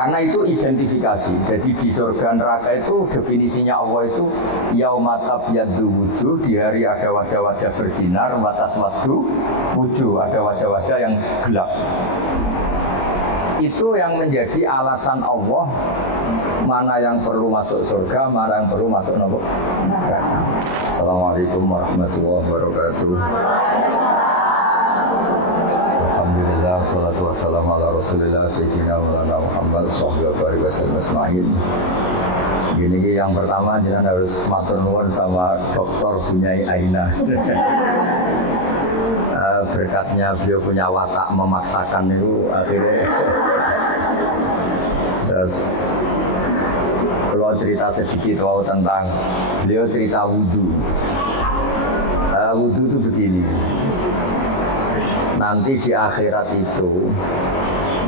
Karena itu identifikasi. Jadi di surga neraka itu definisinya Allah itu yaumatab yaddu wujuh, di hari ada wajah-wajah bersinar, watas waddu wujuh, ada wajah-wajah yang gelap. Itu yang menjadi alasan Allah mana yang perlu masuk surga, mana yang perlu masuk neraka. Assalamualaikum warahmatullahi wabarakatuh. Alhamdulillah, salatu wassalamu ala rasulillah sayyidina maulana Muhammad sallallahu alaihi wasallam. Gini yang pertama jangan harus matur nuwun sama Dr. Bunyai Aina. Berkatnya beliau punya watak memaksakan itu akhirnya. Terus kalau cerita sedikit tentang beliau cerita wudhu. Wudhu itu begini. Nanti di akhirat itu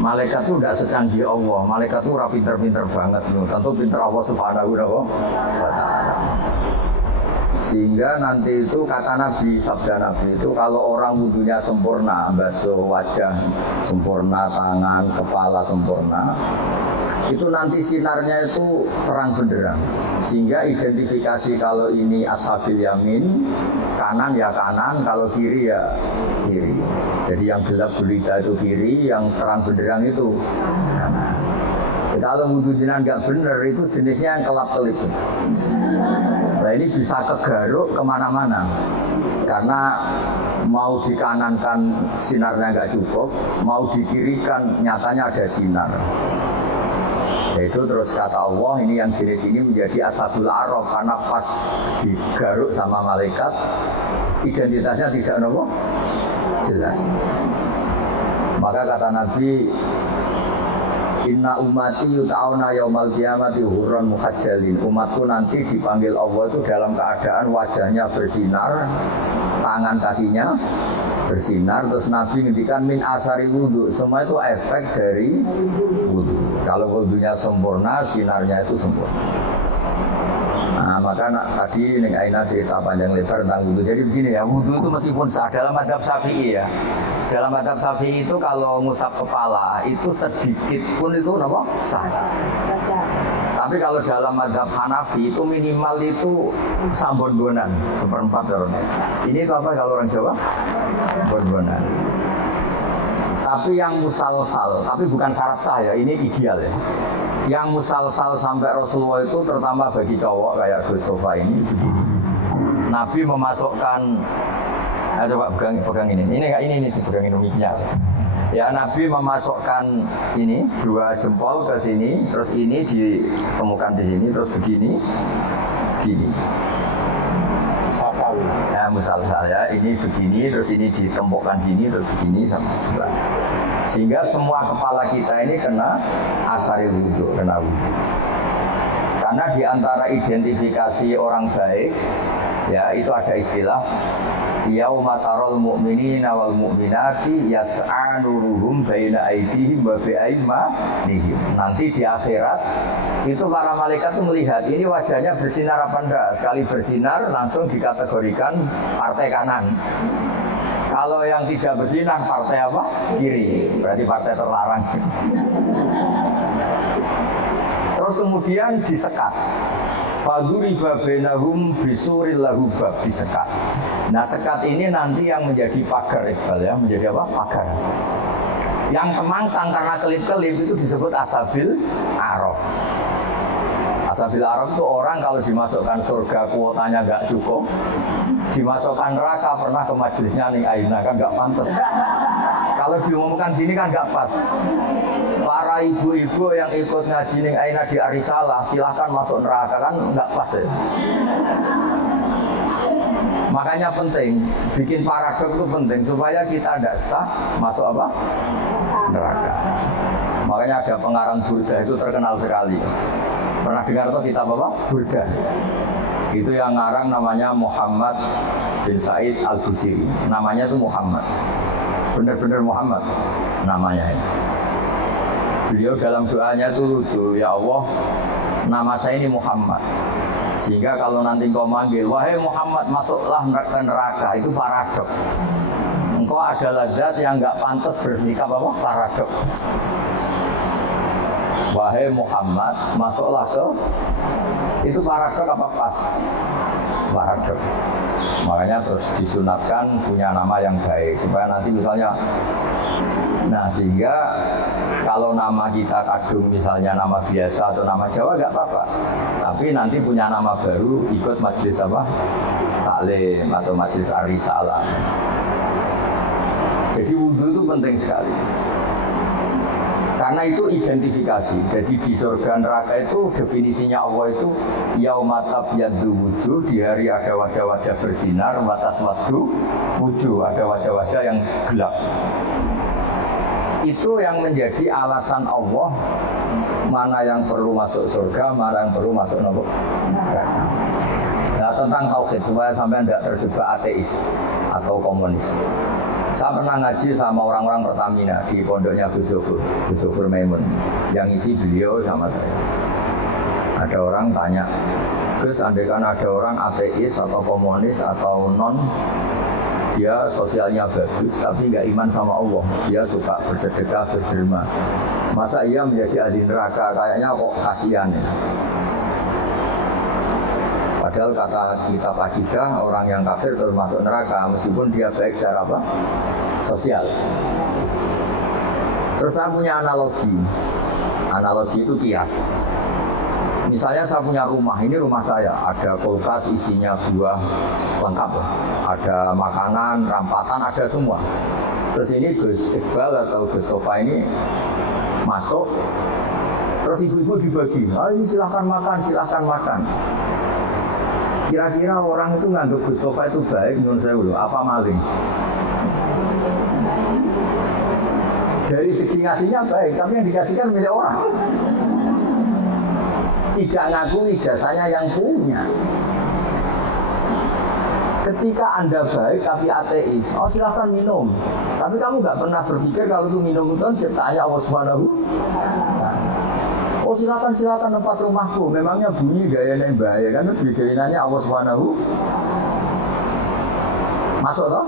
malaikat itu tidak secanggih Allah. Malaikat itu pinter-pinter banget. Tentu pinter Allah subhanahu wa ta'ala. Sehingga nanti itu kata Nabi, sabda Nabi itu kalau orang wudhunya sempurna, basuh wajah sempurna, tangan, kepala sempurna, itu nanti sinarnya itu terang benderang. Sehingga identifikasi kalau ini ashabil yamin, kanan ya kanan, kalau kiri ya kiri. Jadi yang gelap gulita itu kiri, yang terang benderang itu kanan. Kalau wudhu jenengan nggak bener itu jenisnya yang kelap-kelip. Nah ini bisa kegaruk kemana-mana karena mau dikanankan sinarnya nggak cukup, mau dikirikan nyatanya ada sinar. Itu terus kata Allah ini yang jenis ini menjadi ashabul a'raf karena pas digaruk sama malaikat identitasnya tidak jelas. Maka kata Nabi, inna ummati yut'auna yaumal qiyamati hurran muhajjalin. Umatku nanti dipanggil Allah itu dalam keadaan wajahnya bersinar, tangan kakinya bersinar. Terus Nabi ngendikan min asari wudhu. Semua itu efek dari wudhu. Kalau wudhunya sempurna, sinarnya itu sempurna. Nah, maka tadi Neng Aina cerita panjang lebar tentang wudhu. Jadi begini ya, wudhu itu meskipun sah dalam mazhab Syafi'i ya. Dalam mazhab Syafi'i itu kalau ngusap kepala itu sedikit pun itu apa? Sah. Tapi kalau dalam mazhab Hanafi itu minimal itu sambon-bonan, seperempat darahnya. Ini itu apa kalau orang Jawa? Bon-bonan. Tapi yang musalsal, tapi bukan syarat sah ya, ini ideal ya. Yang musalsal sampai Rasulullah itu terutama bagi cowok kayak Gus Sofa ini begini. Nabi memasukkan, coba pegang ini dipegangin mic-nya. Ya Nabi memasukkan ini dua jempol ke sini, terus ini ditemukan di sini, terus begini. Ya musalsal ya, ini begini, terus ini ditempukkan gini, terus begini sampai sebelah. Sehingga semua kepala kita ini kena asari wudhu, kena wudhu. Karena di antara identifikasi orang baik, ya itu ada istilah yauma taral mu'minina wal mu'minati yas'a nuruhum baina aydihim wa bi aymanihim. Nanti di akhirat itu para malaikat itu melihat ini wajahnya bersinar apa enggak. Sekali bersinar langsung dikategorikan partai kanan. Kalau yang tidak bersinar partai apa? Kiri. Berarti partai terlarang. Terus kemudian disekat. Faduriba bainahum bisuril lahu bab, disekat. Nah sekat ini nanti yang menjadi pagar Iqbal ya, menjadi apa? Pagar. Yang kemangsang karena kelip-kelip itu disebut ashabil a'raf. Ashabil a'raf itu orang kalau dimasukkan surga kuotanya nggak cukup, dimasukkan neraka pernah ke majelisnya Ning Aina kan nggak pantas. Kalau diumumkan gini kan nggak pas. Para ibu-ibu yang ikut ngaji Ning Aina di Arisalah silahkan masuk neraka kan nggak pas ya. Makanya penting, bikin paradok itu penting supaya kita tidak sah masuk apa? Neraka. Makanya ada pengarang Burda itu terkenal sekali. Pernah dengar tuh kitab apa? Burda. Itu yang ngarang namanya Muhammad bin Said Al-Busiri. Namanya itu Muhammad. Benar-benar Muhammad namanya ini. Beliau dalam doanya itu lucu, ya Allah, nama saya ini Muhammad. Sehingga kalau nanti kau manggil, wahai Muhammad masuklah ke neraka, itu paradok. Engkau ada lezat yang nggak pantas bersikap apa? Paradok. wahai Muhammad, masuklah ke itu paradok apa pas? Paradok. Makanya terus disunatkan punya nama yang baik supaya nanti misalnya, nah sehingga kalau nama kita kadung misalnya nama biasa atau nama Jawa nggak apa-apa, tapi nanti punya nama baru ikut majelis apa? Taklim atau majelis ar-risalah. Jadi wudhu itu penting sekali. Karena itu identifikasi. Jadi di surga neraka itu definisinya Allah itu yaumatab yaddu wujuh, di hari ada wajah-wajah bersinar, batas waddu wujuh, ada wajah-wajah yang gelap. Itu yang menjadi alasan Allah mana yang perlu masuk surga, mana yang perlu masuk neraka. Nah, tentang tauhid supaya sampai tidak terjebak ateis atau komunis. Saya pernah ngaji sama orang-orang Pertamina di pondoknya Gus Zofur Maimun, yang isi beliau sama saya. Ada orang tanya, Gus, andaikan ada orang ateis atau komunis atau non, dia sosialnya bagus tapi nggak iman sama Allah, dia suka bersedekah, berderma, masa ia menjadi ahli neraka? Kayaknya kok kasihan ya. Padahal kata kitab akidah, orang yang kafir tetap masuk neraka meskipun dia baik secara apa? Sosial. Terus saya punya analogi. Analogi itu kias. Misalnya saya punya rumah, ini rumah saya, ada kulkas isinya buah lengkap, ada makanan, rampatan, ada semua. Terus ini Gus Iqbal atau Gus Sofa ini masuk, terus ibu-ibu dibagi, ini silahkan makan, silahkan makan. Kira-kira orang itu nganggap Gus Sofa itu baik, menurut saya dulu, apa maling? Dari segi ngasihnya baik, tapi yang dikasihkan milik orang. Tidak ngakui jasanya yang punya. Ketika Anda baik tapi ateis, oh silahkan minum. Tapi kamu nggak pernah berpikir kalau itu minum itu ciptaannya Allah Subhanahu. Oh silakan tempat rumahku. Memangnya bunyi gayanya yang bahaya kan? Gayanya Allah Subhanahu. Masuk toh?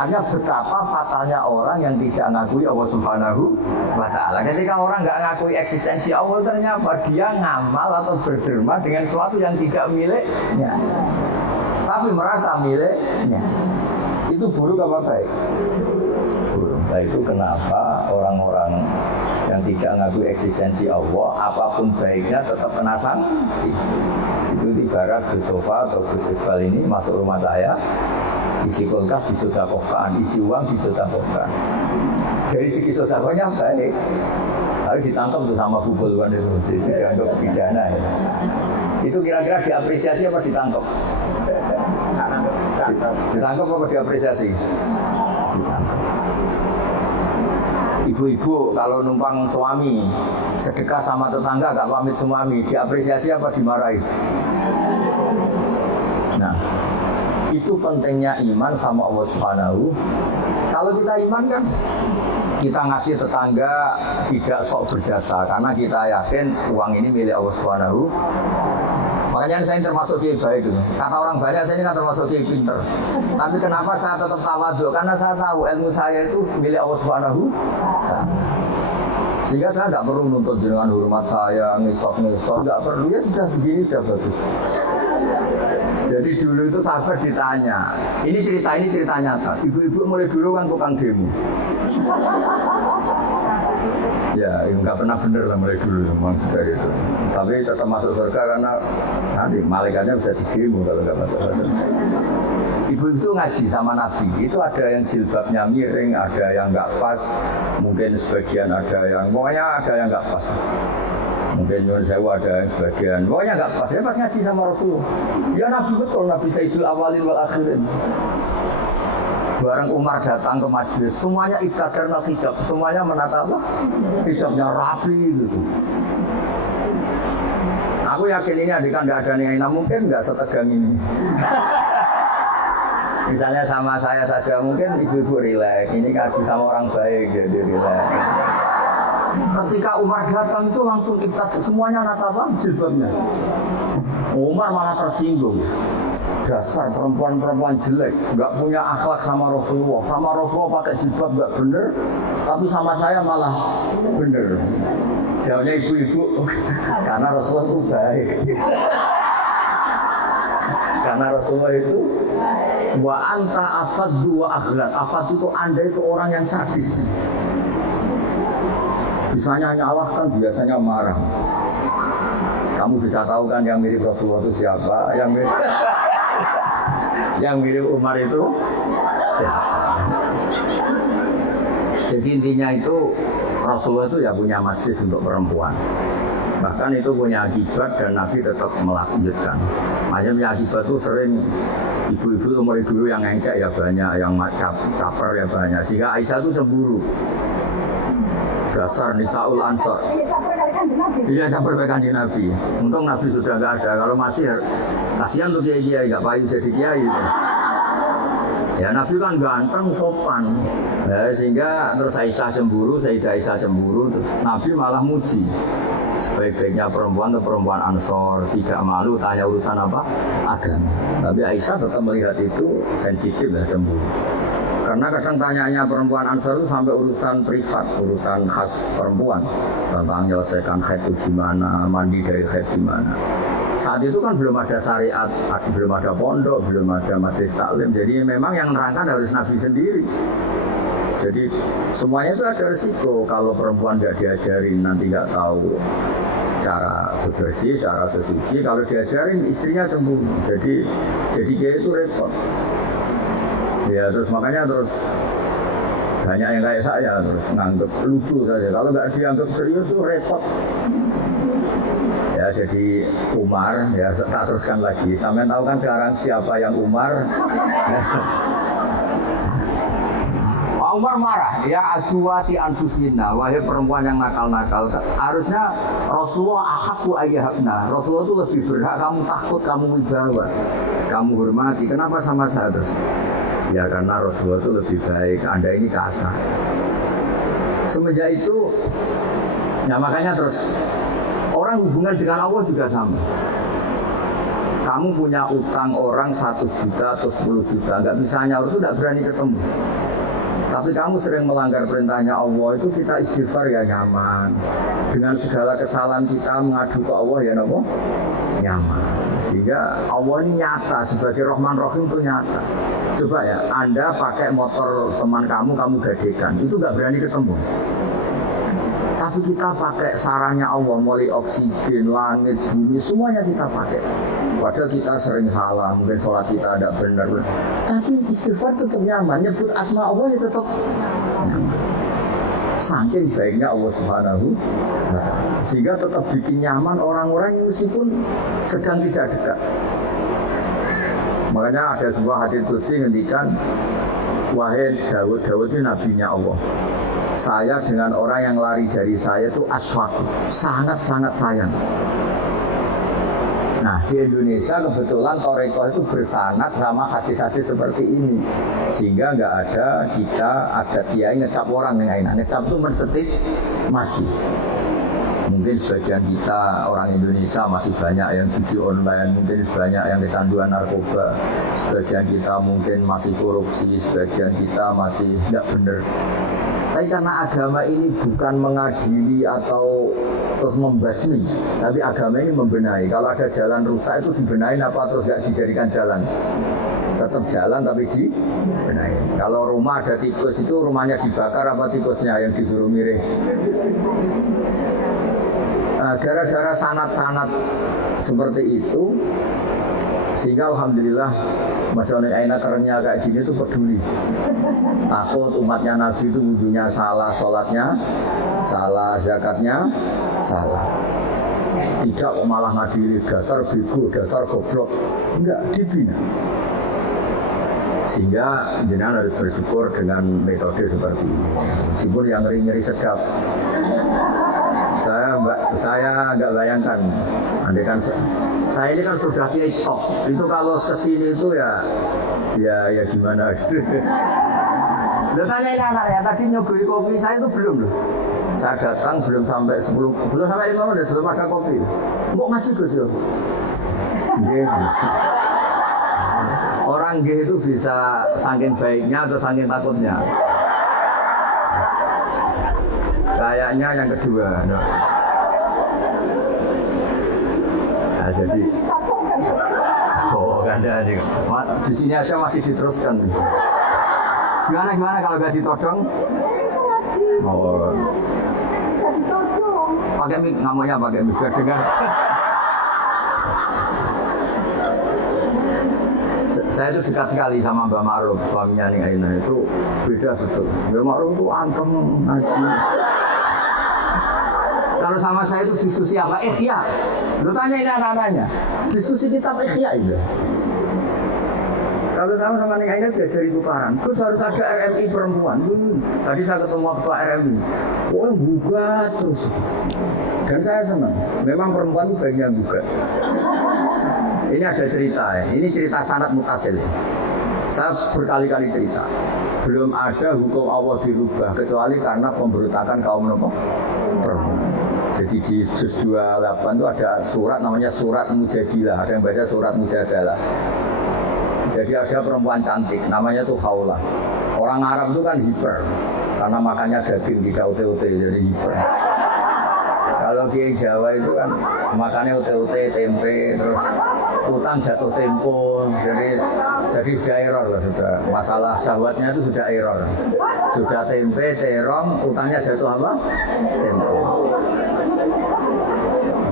Artinya betapa fatalnya orang yang tidak ngakui Allah Subhanahu wa ta'ala. Ketika orang nggak ngakui eksistensi Allah, ternyata dia ngamal atau berderma dengan sesuatu yang tidak miliknya, tapi merasa miliknya. Itu buruk apa baik? Buruk. Nah itu kenapa orang-orang yang tidak ngakui eksistensi Allah, apapun baiknya tetap kena sanksi. Itu ibarat Gus Sofa atau Gus Iqbal ini masuk rumah saya, isi kulkas disedekahkan, isi uang disedekahkan. Dari segi sedekahnya baik, tapi ditangkap tuh sama bubulwan itu dianggap pidana ya. Itu kira-kira diapresiasi apa ditangkap? Ditangkap apa diapresiasi? Ditangkap. Ibu-ibu kalau numpang suami sedekah sama tetangga gak pamit suami, diapresiasi apa dimarahi? Nah, itu pentingnya iman sama Allah Subhanahu. Kalau kita iman kan kita ngasih tetangga tidak sok berjasa karena kita yakin uang ini milik Allah Subhanahu. Makanya saya termasuk kiai baik itu. Kata orang banyak saya ini kan termasuk kiai pinter. Tapi kenapa saya tetap tawadhu? Karena saya tahu ilmu saya itu milik Allah Subhanahu. Sehingga saya tidak perlu nuntut dengan hormat saya, ngisot, nggak perlu. Ya sudah begini sudah bagus. Jadi dulu itu sahabat ditanya, ini cerita nyata. Ibu-ibu mulai dulu kan tukang demo. Ya, nggak pernah bener lah mulai dulu memang sudah itu. Tapi tetap masuk surga karena nanti malaikatnya bisa didemo kalau nggak masuk surga. Ibu itu ngaji sama Nabi, itu ada yang jilbabnya miring, ada yang nggak pas, mungkin sebagian ada yang, pokoknya ada yang nggak pas. Mungkin Yun Sewu ada yang sebagian, pokoknya nggak pas. Ya pas ngaji sama Rasulullah. Ya Nabi betul, Nabi Sayyidul Awalin wal Akhirin. Bareng Umar datang ke majelis, semuanya ibtadarna hijab, semuanya menata apa? Hijabnya rapi gitu. Aku yakin ini adegan nggak ada Niaina, mungkin nggak setegang ini. Misalnya sama saya saja, mungkin ibu-ibu rileks. Ini ngaji sama orang baik, jadi rileks. Ketika Umar datang itu langsung ibtad, semuanya nata apa? Jilbabnya. Umar malah tersinggung. dasar perempuan-perempuan jelek, nggak punya akhlak sama Rasulullah pakai jilbab nggak bener, tapi sama saya malah bener. Jawabnya ibu-ibu, karena Rasulullah itu baik. Karena Rasulullah itu wa anta afaddu wa aghlad. Afad itu Anda itu orang yang sadis. Bisanya nyalahkan, biasanya marah. Kamu bisa tahu kan yang mirip Rasulullah itu siapa? Yang mirip Umar itu siapa? Jadi intinya itu Rasulullah itu ya punya majlis untuk perempuan. Bahkan itu punya akibat dan Nabi tetap melanjutkan. Makanya punya akibat itu sering ibu-ibu umur dulu yang engkek ya banyak, yang caper ya banyak. Sehingga Aisyah itu cemburu. Dasar Nisaul Ansor. Iya caper ke Kanjeng Nabi. Untung Nabi sudah nggak ada. Kalau masih kasihan tuh kiai-kiai nggak payu jadi kiai. Ya Nabi kan ganteng, sopan. Sehingga terus Aisyah cemburu, Sayyidah Aisyah cemburu, terus Nabi malah muji. Sebaik-baiknya perempuan atau perempuan Ansor, tidak malu tanya urusan apa? Agama. Tapi Aisyah tetap melihat itu sensitif ya cemburu. Karena kadang tanyanya perempuan Ansor itu sampai urusan privat, urusan khas perempuan. Tentang menyelesaikan haid itu gimana, mandi dari haid gimana. Saat itu kan belum ada syariat, belum ada pondok, belum ada majelis taklim. Jadi memang yang nerangkan harus Nabi sendiri. Jadi semuanya itu ada risiko. Kalau perempuan nggak diajarin nanti nggak tahu cara bebersih, cara sesuci. Kalau diajarin istrinya cemburu. Jadi kayak itu repot. Ya terus makanya banyak yang kayak saya terus nganggep lucu saja. Kalau nggak dianggap serius tuh repot. Ya jadi Umar ya tak teruskan lagi. Sampai tahu kan sekarang siapa yang Umar? Umar marah, ya aduwati anfusina, wahai perempuan yang nakal-nakal. Harusnya Rasulullah ahaku ayyahabna. Rasulullah itu lebih berhak kamu takut, kamu wibawa, kamu hormati. Kenapa sama saya terus? Ya karena Rasulullah itu lebih baik, Anda ini kasar. Semenjak itu, ya makanya terus orang hubungan dengan Allah juga sama. Kamu punya utang orang 1 juta atau 10 juta, nggak bisa nyaur itu nggak berani ketemu. Tapi kamu sering melanggar perintahnya Allah, itu kita istighfar ya nyaman. Dengan segala kesalahan kita mengadu ke Allah ya nopo nyaman. Sehingga Allah ini nyata, sebagai Rahman Rahim itu nyata. Coba ya, Anda pakai motor teman kamu gadekan, itu nggak berani ketemu. Tapi kita pakai sarannya Allah, mulai oksigen, langit, bumi, semuanya kita pakai. Padahal kita sering salah, mungkin sholat kita tidak benar. Tapi istighfar tetap nyaman, nyebut asma Allah ya tetap nyaman. Saking baiknya Allah Subhanahu wa Ta'ala. Sehingga tetap bikin nyaman orang-orang yang meskipun sedang tidak dekat. Makanya ada sebuah hadits qudsi ngendikan, wahai Daud ini nabinya Allah. Saya dengan orang yang lari dari saya itu aswaku, sangat-sangat sayang. Nah di Indonesia kebetulan Torekoh itu bersanad sama hadis-hadis seperti ini. Sehingga nggak ada kita ada kiai ngecap orang yang enak. Ngecap itu mensetip masih. Mungkin sebagian kita orang Indonesia masih banyak yang judi online, mungkin sebanyak yang kecanduan narkoba, sebagian kita mungkin masih korupsi, sebagian kita masih nggak benar. Tapi karena agama ini bukan mengadili atau terus membasmi, tapi agama ini membenahi. Kalau ada jalan rusak itu dibenahin apa terus nggak dijadikan jalan? Tetap jalan tapi dibenahi. Kalau rumah ada tikus itu rumahnya dibakar apa tikusnya yang disuruh miring? Nah, gara-gara sanad-sanad seperti itu, sehingga alhamdulillah masyarakat aina kerennya kayak gini itu peduli. Takut umatnya Nabi itu wudunya salah, sholatnya salah, zakatnya salah. Tidak malah ngadili dasar bego, dasar goblok. Enggak, dibina. Sehingga jenengan harus bersyukur dengan metode seperti ini. Meskipun yang ngeri-ngeri sedap. Saya nggak bayangkan, andai kan saya ini kan sudah kiai top, itu kalau kesini itu ya gimana? Lo tanya ini anak ya, tadi nyogoi kopi saya itu belum loh. Saya datang belum sampai 5 menit belum ada kopi. Mau ngaji Gus yo? Orang G itu bisa saking baiknya atau saking takutnya. Kayaknya yang kedua. Nah, jadi kan ada di sini aja masih diteruskan. Gimana kalau nggak ditodong? Oh. Pakai mic, namanya pakai mic biar dengar. Saya itu dekat sekali sama Mbak Ma'ruf, suaminya Ning Aina itu beda betul. Mbak Ma'ruf itu antem ngaji. Kalau sama saya itu diskusi apa? Ihya. Lu tanya ini anak-anaknya. Diskusi kitab Ihya itu. Kalau sama Ning Aina diajari tukaran. Terus harus ada RMI perempuan. Tadi saya ketemu ketua RMI. Wah, gugat terus. Dan saya senang. Memang perempuan itu banyak yang gugat. Ini ada cerita ya. Ini cerita sanad mutasil. Saya berkali-kali cerita. Belum ada hukum Allah dirubah kecuali karena pemberontakan kaum perempuan. Jadi di juz 28 itu ada surat namanya surat Mujadilah. Ada yang baca surat Mujadalah. Jadi ada perempuan cantik namanya tuh Khawlah. Orang Arab itu kan hiper karena makannya daging tidak ute-ute jadi hiper. Kalau di Jawa itu kan makannya ute-ute, tempe, terus utang jatuh tempo, jadi sudah error lah sudah. Masalah syahwatnya itu sudah error. Sudah tempe, terong, utangnya jatuh apa? Tempo.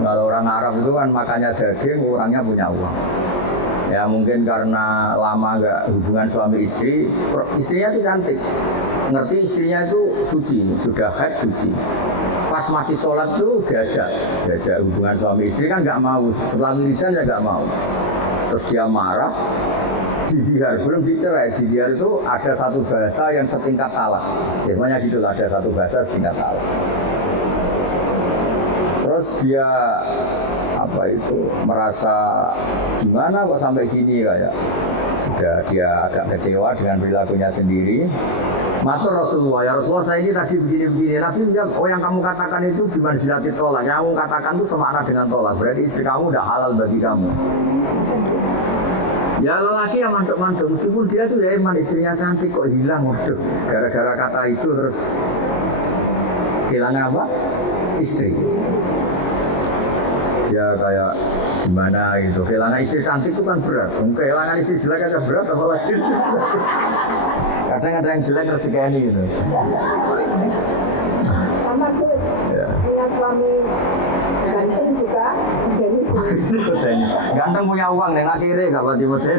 Kalau orang Arab itu kan makannya daging, orangnya punya uang. Ya mungkin karena lama nggak hubungan suami istri, istrinya itu cantik. Ngerti istrinya itu suci, sudah haid suci. Pas masih sholat tuh diajak hubungan suami istri kan nggak mau, setelah wiridan ya nggak mau. Terus dia marah, didihar, belum dicerai. Didihar itu ada satu bahasa yang setingkat talak. Biasanya gitu lah, ada satu bahasa setingkat talak. Terus dia merasa gimana kok sampai gini kayak sudah dia agak kecewa dengan perilakunya sendiri. Matur Rasulullah, ya Rasulullah saya ini tadi begini-begini. Nabi bilang, oh yang kamu katakan itu gimana silati tolak? Yang kamu katakan itu semakna dengan tolak. Berarti istri kamu udah halal bagi kamu. Ya lelaki yang manduk-manduk, meskipun dia tuh ya iman istrinya cantik kok hilang. Waduh, gara-gara kata itu terus kehilangan apa? Istri. Dia kayak gimana gitu. Kehilangan istri cantik itu kan berat. Kehilangan istri jelek aja berat apalagi. Kadang ada yang jelek rezeki gitu. Sama Gus, punya suami ganteng juga, ganteng punya uang nih, nggak kere gak mati-mati.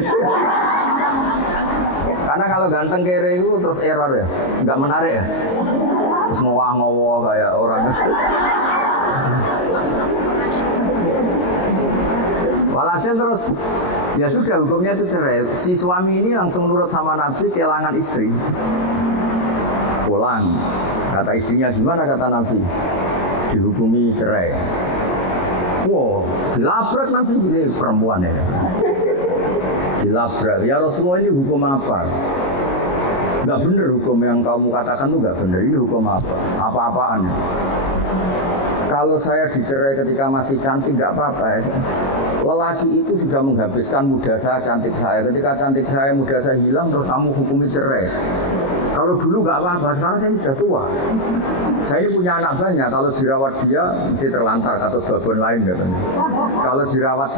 Karena kalau ganteng kere itu terus error ya, nggak menarik ya. Terus ngowo kayak orang. Walhasil terus ya sudah hukumnya itu cerai. Si suami ini langsung nurut sama Nabi kehilangan istri. Pulang. Kata istrinya gimana kata Nabi? Dihukumi cerai. Wow, dilabrak Nabi ini perempuan ya. Dilabrak. Ya Rasulullah ini hukum apa? Enggak benar hukum yang kamu katakan itu enggak benar. Ini hukum apa? Apa-apaan? Kalau saya dicerai ketika masih cantik enggak apa-apa. Lelaki itu sudah menghabiskan muda saya, cantik saya. Ketika cantik saya, muda saya hilang, terus kamu hukumi cerai. Kalau dulu nggak apa-apa, sekarang saya sudah tua. Saya punya anak banyak, kalau dirawat dia mesti terlantar atau babon lain katanya. Kalau dirawat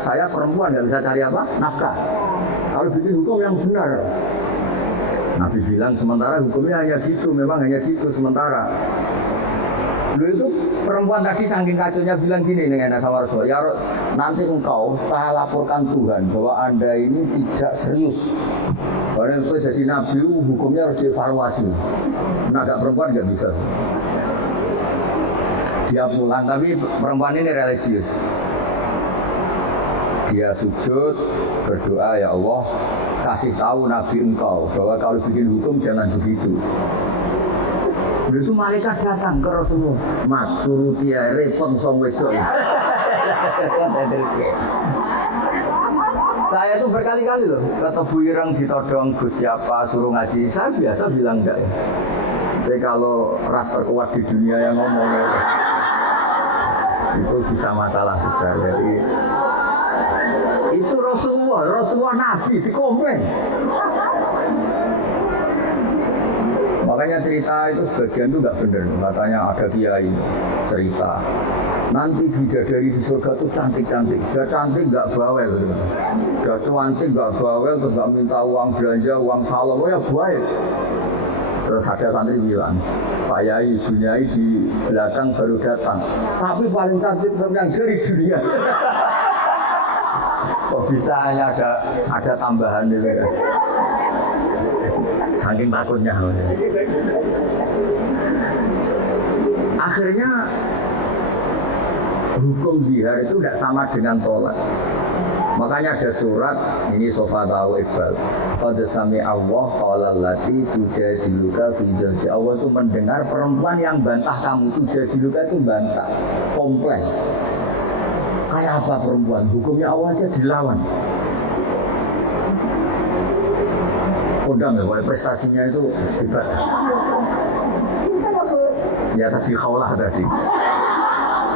saya perempuan nggak bisa cari apa? Nafkah. Kalau bikin hukum yang benar. Nabi bilang sementara hukumnya hanya gitu, memang hanya gitu sementara. Dulu itu perempuan tadi saking kacaunya bilang gini dengan sama Rasul, ya nanti engkau setelah laporkan Tuhan bahwa Anda ini tidak serius. Karena itu jadi nabi hukumnya harus dievaluasi. Nah, agak perempuan nggak bisa. Dia pulang, tapi perempuan ini religius. Dia sujud berdoa, ya Allah kasih tahu nabi engkau bahwa kalau bikin hukum jangan begitu. Itu malaikat datang ke Rasulullah. Mat, turuti ya, repot song wedok. Saya tuh berkali-kali loh, kata Bu Ireng ditodong Gus siapa suruh ngaji. Saya biasa bilang enggak ya. Jadi kalau ras terkuat di dunia yang ngomong itu bisa masalah besar. Jadi Itu Rasulullah Nabi dikomplain. Makanya cerita itu sebagian itu nggak benar. Katanya ada kiai cerita nanti bidadari di surga itu cantik-cantik. Sudah cantik nggak bawel, sudah cantik nggak bawel, terus nggak minta uang belanja, uang salam, ya baik. Terus ada santri bilang, Pak Yai, Ibu Yai di belakang baru datang, tapi paling cantik yang dari dunia. Kok bisa hanya ada tambahan itu kan? Saking takutnya. Akhirnya hukum jihad itu tidak sama dengan tolak. Makanya ada surat ini Sofa tahu Iqbal. Qad sami Allah qala allati tujadiluka fi zawji. Allah itu mendengar perempuan yang bantah kamu. Tujadiluka itu bantah, komplain. Kayak apa perempuan? Hukumnya Allah aja dilawan. Kodang ya, prestasinya itu hebat. Ya tadi khaulah tadi.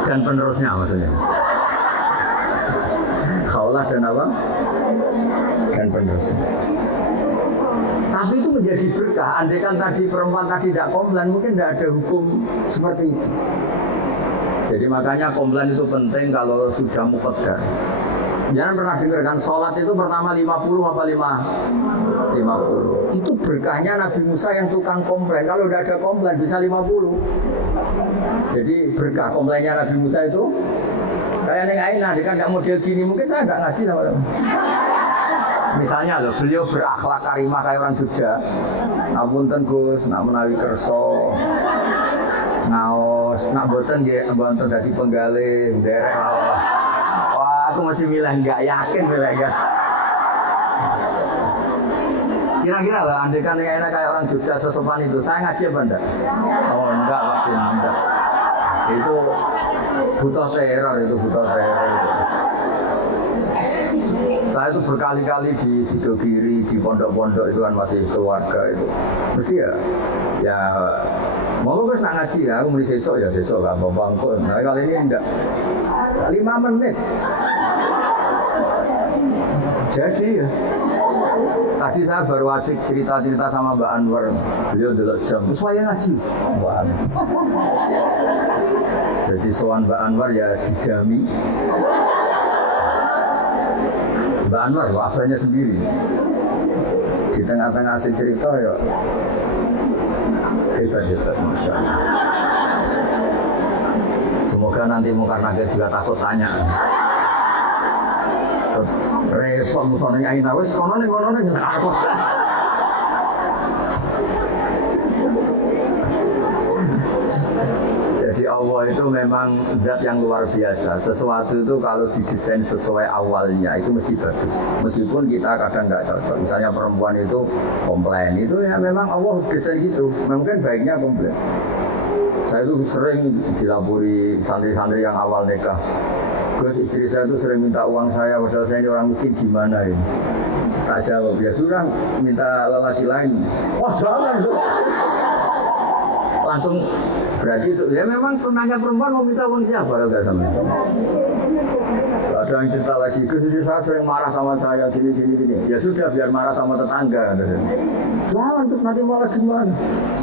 Dan penerusnya maksudnya. Khaulah dan apa? Dan penerusnya. Tapi itu menjadi berkah. Andai kan tadi perempuan tadi tidak komplain, mungkin tidak ada hukum seperti itu. Jadi makanya komplain itu penting kalau sudah muqaddar. Jangan pernah dengarkan sholat itu pertama 50 apa 50. Itu berkahnya Nabi Musa yang tukang komplain. Kalau tidak ada komplain bisa 50. Jadi berkah komplainnya Nabi Musa itu kayak Neng Aina, dia kan nggak model gini, mungkin saya nggak ngaji sama teman. Misalnya loh, beliau berakhlak karimah kayak orang Jogja. Ngapunten Gus, nak menawi kerso, ngaos, nak boten dia bantu jadi penggalih, derek. Wah, aku masih bilang nggak yakin bilang ya. Kira-kira lah, andai kan Neng Aina kayak orang Jogja sesopan itu, saya ngaji apa enggak? Oh enggak, waktu enggak. Itu butuh teror, itu butuh teror. Saya itu berkali-kali di Sidogiri, di pondok-pondok itu kan masih keluarga itu. Mesti ya mau gue nak ngaji ya, aku mesti sesok ya sesok gak mau bangkut. Nah kali ini enggak, 5 menit. Jadi ya, tadi saya baru asik cerita-cerita sama Mbak Anwar. Beliau delok jam, terus saya ngaji. Wah. Jadi soal Mbak Anwar ya dijami. Mbak Anwar loh, abahnya sendiri. Di tengah-tengah asik cerita ya hebat-hebat, Masya Allah. Semoga nanti Munkar Nakir juga takut tanya. Terus repot musoalnya Aina, wes kono nih aku. Jadi Allah itu memang zat yang luar biasa. Sesuatu itu kalau didesain sesuai awalnya itu mesti bagus. Meskipun kita kadang nggak cocok. Misalnya perempuan itu komplain, itu ya memang Allah desain gitu. Mungkin baiknya komplain. Saya itu sering dilapori santri-santri yang awal nikah. Gus, istri saya itu sering minta uang saya, padahal saya ini orang miskin, gimana ini? Tak jawab, ya sudah minta lelaki lain. Wah jangan Gus. Langsung berarti itu, ya memang senangnya perempuan mau minta uang siapa kalau nggak sama. Ada yang cerita lagi, Gus istri saya sering marah sama saya, gini. Ya sudah biar marah sama tetangga. Jangan terus nanti malah gimana?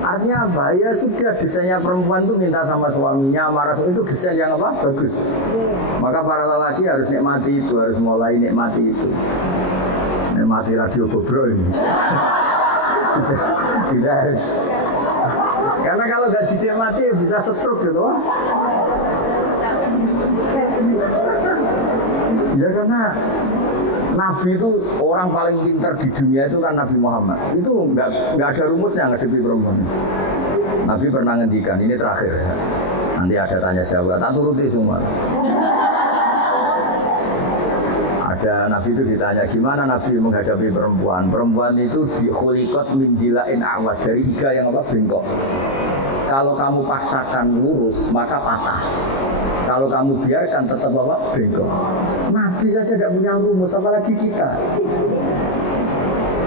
Artinya apa? Ya sudah desainnya perempuan itu minta sama suaminya, marah itu desain yang apa? Bagus. Maka para lelaki harus nikmati itu, harus mulai nikmati itu. Nikmati radio Bobro ini. Tidak harus. Karena kalau nggak dinikmati bisa stroke gitu. Ya karena Nabi itu orang paling pintar di dunia itu kan Nabi Muhammad. Itu nggak ada rumusnya ngadepi perempuan. Nabi pernah ngendikan, ini terakhir ya. Nanti ada tanya jawab, tak turuti semua. Ada Nabi itu ditanya gimana Nabi menghadapi perempuan. Perempuan itu dikhuliqat min dilain awas, dari iga yang apa? Bengkok. Kalau kamu paksakan lurus maka patah. Kalau kamu biarkan tetap apa? Bengkok. Nabi saja tidak punya rumus, apalagi kita.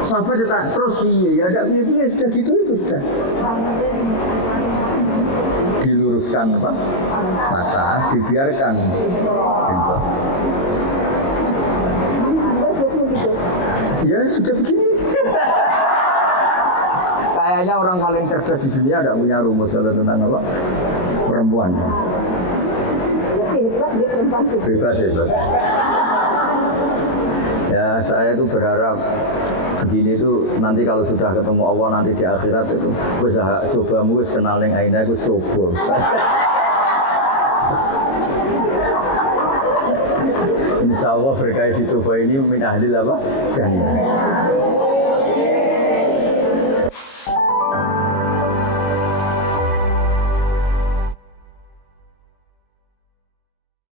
Sampai ditanya terus ya tidak biaya sudah gitu itu sudah. Diluruskan apa? Patah, dibiarkan bengkok. Terus gitu. Ya sudah begini. Kayaknya orang paling cerdas di dunia tidak punya rumus tentang apa perempuan. Hebat dia perempuan itu. Hebat. Ya saya itu berharap begini itu nanti kalau sudah ketemu Allah nanti di akhirat itu usaha cobamu wis kenal ning aina wis coba. Insya Allah berkait dicoba ini min ahli apa? Jannah.